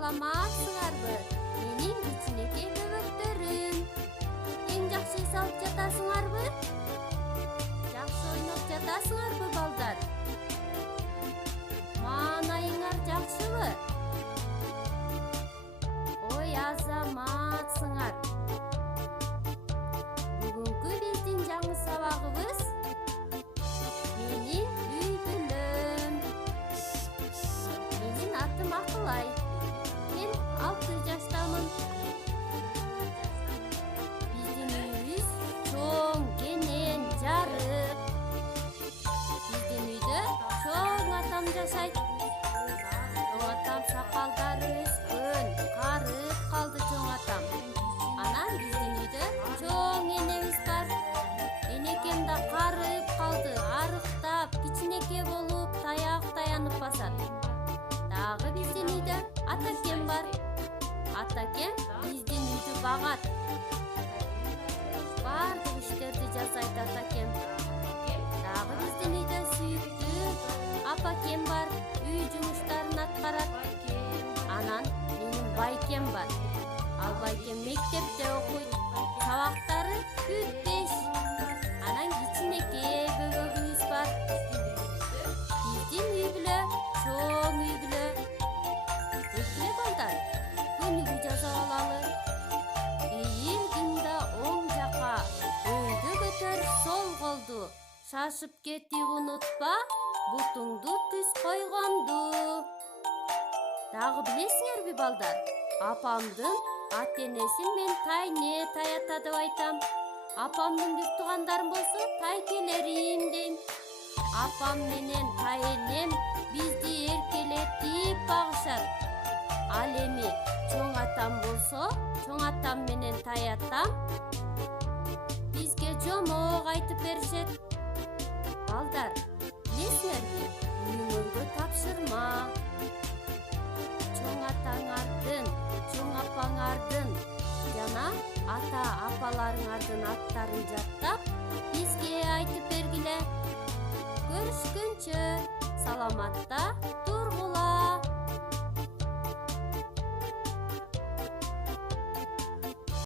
Саламатсыңарбы? Менин кичинекей бөбөктөрүм. Эң жакшы эс алып жатасыңарбы? Жакшы ойноп жатасыңарбы, балдар? Маанайыңар жакшыбы? Ой, азаматсыңар. Бүгүнкү биздин жаңы сабагыбыз менин үй бүлөм. Менин атым Акылай. Мен 6 жаштамын. Биздин үйүбүз чоң, кенен, жарык. Биздин үйдө чоң атам жашайт. Чоң атам сакалдары өскөн, карып калды чоң атам. Анан биздин үйдө чоң энебиз бар. Энекем да карып калды, арыктап, кичинекей болуп, таяк таянып басат. Дагы биздин үйдө атакем бар. Атакем биздин үйдү багат. Бардык иштерди жасайт атакем. Дагы биздин үйдө сүйүктүү апакем бар. Үй жумуштарын аткарат. Анан менин байкем бар. Ал байкем мектепте окуйт. Сабактары 4-5. Анан кичинекей бөбөгүбүз бар. Биздин үй бүлө чоң үй бүлө. Экиле балдар, күнүгү жазап алалы. Ийил күндө оң жака, өйдө көтөр сол колду. Шашып кетип унутпа, бутуңду түз койгонду. Дагы билесиңерби, балдар? Апамдын ата-энесин мен тайне таята деп айтам. Апамдын бир туугандарын болсо тайкелерим дейм. Апам менен тайенем бизди эркелетип багышат. Ал эми чоң атам болсо, чоң атам менен таятам бизге жомок айтып беришет. Балдар, билесиңерби? Үйүңөргө тапшырма. Чоң атаңардын, чоң апаңардын жана ата-апаларыңардын аттарын жаттап, бизге айтып бергиле. Көрүшкөнчө, саламатта тургула.